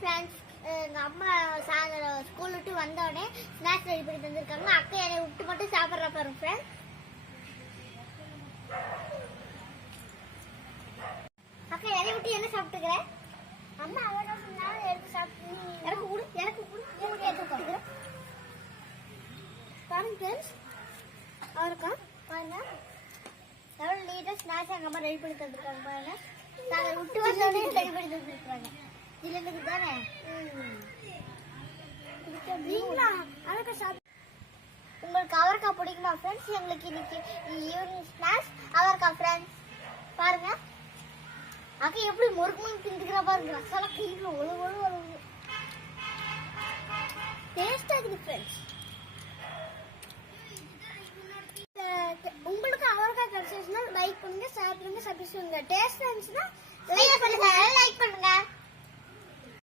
Friends, எங்கள் அம்மா சாயந்தரம் ஸ்கூல் விட்டு வந்தோடனே ஸ்நாக்ஸ் ரெடி பண்ணி தந்திருக்காங்க. அக்கா என்னை விட்டு மட்டும் சாப்பிட்றா பாருங்க ஃப்ரெண்ட்ஸ். அக்கா என்னை விட்டு என்ன சாப்பிட்டுக்கிற? அம்மா அவரை சொன்னாலும் எடுத்து சாப்பிட்டு எனக்கு கொடு எடுத்து சாப்பிட்டுக்கிறேன். பாருங்க ஃப்ரெண்ட்ஸ், அவருக்கா பாருங்க எவ்வளோ நீட்டாக ஸ்நாக்ஸ் எங்கள் அம்மா ரெடி பண்ணி தந்துருக்காங்க பாருங்க. நாங்கள் விட்டு வந்தோடனே ரெடி பண்ணி தந்துருக்காங்க. ஜில்லுக்கு தானே உங்களுக்கு அவரைக்காய் பிடிக்குமா ஃப்ரெண்ட்ஸ்? எங்களுக்கு இன்னைக்கு ஈவினிங் ஸ்நாக்ஸ் அவரைக்காய் ஃப்ரெண்ட்ஸ். பாருங்க அக்கா எப்படி முறுக்கு திண்டுக்கிற பாருங்க. ரசம் கிளீன் ஒழு டேஸ்டா இருக்குது ஃப்ரெண்ட்ஸ். உங்களுக்கு அவரைக்காய் கிடைச்சிச்சுன்னா லைக் பண்ணுங்க, ஷேர் பண்ணுங்க, சப்ஸ்கிரைப் பண்ணுங்க. டேஸ்ட் இருந்துச்சுன்னா லைக் பண்ணுங்க.